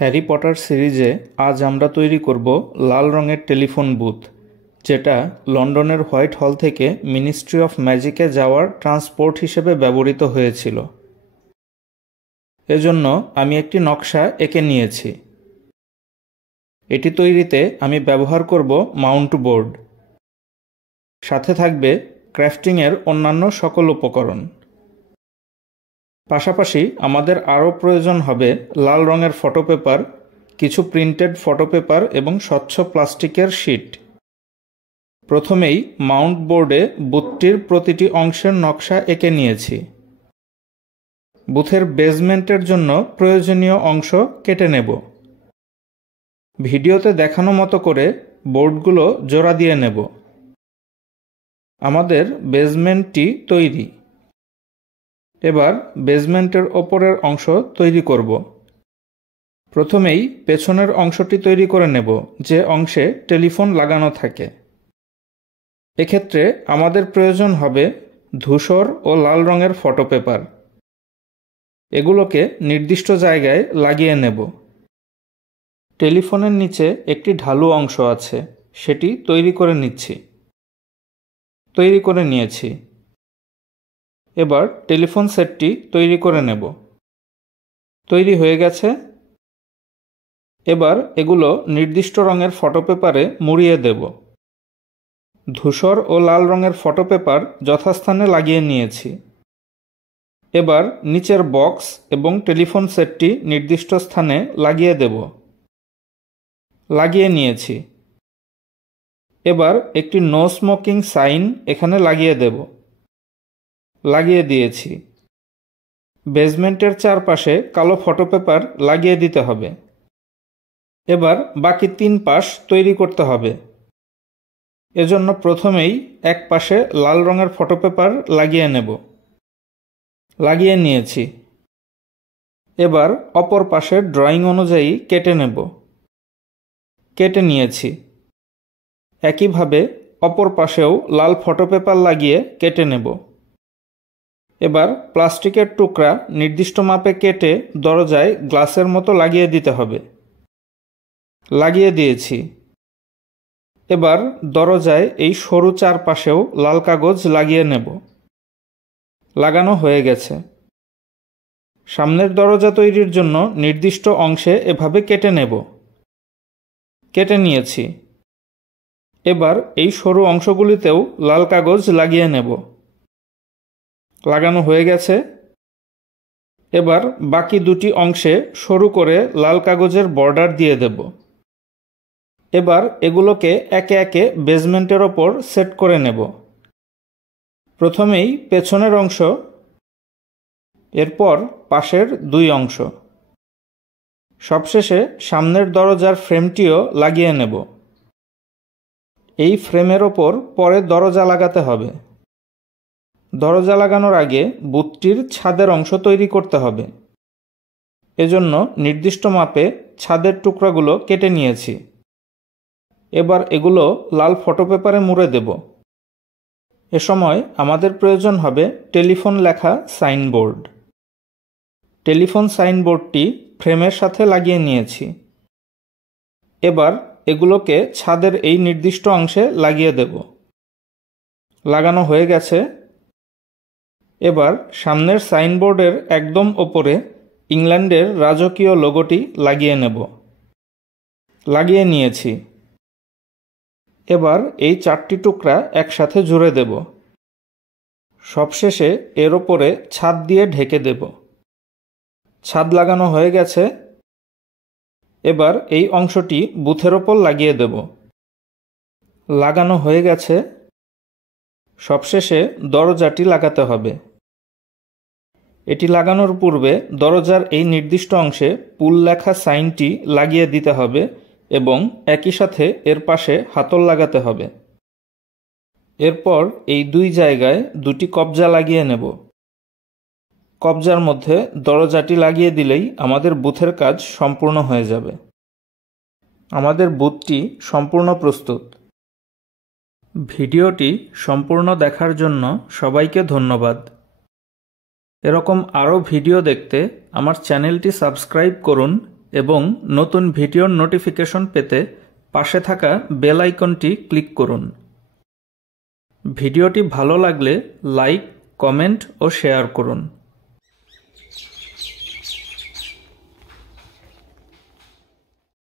Harry Potter সিরিজে আজ আমরা তৈরি করব লাল রঙের টেলিফোন বুথ, যেটা লন্ডনের হোয়াইট হল থেকে মিনিস্ট্রি অফ ম্যাজিকে যাওয়ার ট্রান্সপোর্ট হিসেবে ব্যবহৃত হয়েছিল। এজন্য আমি একটি নকশা এঁকে নিয়েছি। এটি তৈরিতে আমি ব্যবহার করব মাউন্ট বোর্ড। সাথে থাকবে ক্রাফটিংয়ের অন্যান্য সকল উপকরণ। পাশাপাশি আমাদের আরও প্রয়োজন হবে লাল রঙের ফটো পেপার, কিছু প্রিন্টেড ফটো পেপার এবং স্বচ্ছ প্লাস্টিকের শীট। প্রথমেই মাউন্ট বোর্ডে বুথটির প্রতিটি অংশের নকশা এঁকে নিয়েছি। বুথের বেজমেন্টের জন্য প্রয়োজনীয় অংশ কেটে নেব। ভিডিওতে দেখানো মতো করে বোর্ডগুলো জোড়া দিয়ে নেব। আমাদের বেজমেন্টটি তৈরি। এবার বেজমেন্টের ওপরের অংশ তৈরি করব। প্রথমেই পেছনের অংশটি তৈরি করে নেব, যে অংশে টেলিফোন লাগানো থাকে। এক্ষেত্রে আমাদের প্রয়োজন হবে ধূসর ও লাল রঙের ফটো পেপার। এগুলোকে নির্দিষ্ট জায়গায় লাগিয়ে নেব। টেলিফোনের নিচে একটি ঢালু অংশ আছে, সেটি তৈরি করে নিচ্ছি। তৈরি করে নিয়েছি। এবার টেলিফোন সেটটি তৈরি করে নেব। তৈরি হয়ে গেছে। এবার এগুলো নির্দিষ্ট রঙের ফটো পেপারে মুড়িয়ে দেব। ধূসর ও লাল রঙের ফটো পেপার যথাস্থানে লাগিয়ে নিয়েছি। এবার নিচের বক্স এবং টেলিফোন সেটটি নির্দিষ্ট স্থানে লাগিয়ে দেব। লাগিয়ে নিয়েছি। এবার একটি নো স্মোকিং সাইন এখানে লাগিয়ে দেব। লাগিয়ে দিয়েছি। বেজমেন্টের চারপাশে কালো ফটো পেপার লাগিয়ে দিতে হবে। এবার বাকি 3 পাশ তৈরি করতে হবে। এজন্য প্রথমেই এক পাশে লাল রঙের ফটো পেপার লাগিয়ে নেব। লাগিয়ে নিয়েছি। এবার অপর পাশে ড্রয়িং অনুযায়ী কেটে নেব। কেটে নিয়েছি। একইভাবে অপর পাশেও লাল ফটো পেপার লাগিয়ে কেটে নেব। এবার প্লাস্টিকের টুকরা নির্দিষ্ট মাপে কেটে দরজায় গ্লাসের মতো লাগিয়ে দিতে হবে। লাগিয়ে দিয়েছি। এবার দরজায় এই সরু চারপাশেও লাল কাগজ লাগিয়ে নেব। লাগানো হয়ে গেছে। সামনের দরজা তৈরির জন্য নির্দিষ্ট অংশে এভাবে কেটে নেব। কেটে নিয়েছি। এবার এই সরু অংশগুলিতেও লাল কাগজ লাগিয়ে নেব। লাগানো হয়ে গেছে। এবার বাকি দুটি অংশে সরু করে লাল কাগজের বর্ডার দিয়ে দেব। এবার এগুলোকে একে একে বেজমেন্টের ওপর সেট করে নেব। প্রথমেই পেছনের অংশ, এরপর পাশের 2 অংশ। সবশেষে সামনের দরজার ফ্রেমটিও লাগিয়ে নেব। এই ফ্রেমের ওপর পরে দরজা লাগাতে হবে। দরজা লাগানোর আগে বুথটির ছাদের অংশ তৈরি করতে হবে। এজন্য নির্দিষ্ট মাপে ছাদের টুকরাগুলো কেটে নিয়েছি। এবার এগুলো লাল ফটো পেপারে মুড়ে দেব। এ সময় আমাদের প্রয়োজন হবে টেলিফোন লেখা সাইনবোর্ড। টেলিফোন সাইনবোর্ডটি ফ্রেমের সাথে লাগিয়ে নিয়েছি। এবার এগুলোকে ছাদের এই নির্দিষ্ট অংশে লাগিয়ে দেব। লাগানো হয়ে গেছে। এবার সামনের সাইনবোর্ডের একদম ওপরে ইংল্যান্ডের রাজকীয় লোগোটি লাগিয়ে নেব। লাগিয়ে নিয়েছি। এবার এই 4টি টুকরা একসাথে জুড়ে দেব। সবশেষে এর ওপরে ছাদ দিয়ে ঢেকে দেব। ছাদ লাগানো হয়ে গেছে। এবার এই অংশটি বুথের ওপর লাগিয়ে দেব। লাগানো হয়ে গেছে। সবশেষে দরজাটি লাগাতে হবে। এটি লাগানোর পূর্বে দরজার এই নির্দিষ্ট অংশে পুল লেখা সাইনটি লাগিয়ে দিতে হবে এবং একই সাথে এর পাশে হাতল লাগাতে হবে। এরপর এই 2 জায়গায় 2টি কবজা লাগিয়ে নেব। কবজার মধ্যে দরজাটি লাগিয়ে দিলেই আমাদের বুথের কাজ সম্পূর্ণ হয়ে যাবে। আমাদের বুথটি সম্পূর্ণ প্রস্তুত। ভিডিওটি সম্পূর্ণ দেখার জন্য সবাইকে ধন্যবাদ। এরকম আরও ভিডিও দেখতে আমার চ্যানেলটি সাবস্ক্রাইব করুন এবং নতুন ভিডিওর নোটিফিকেশন পেতে পাশে থাকা বেল আইকনটি ক্লিক করুন। ভিডিওটি ভালো লাগলে লাইক, কমেন্ট ও শেয়ার করুন।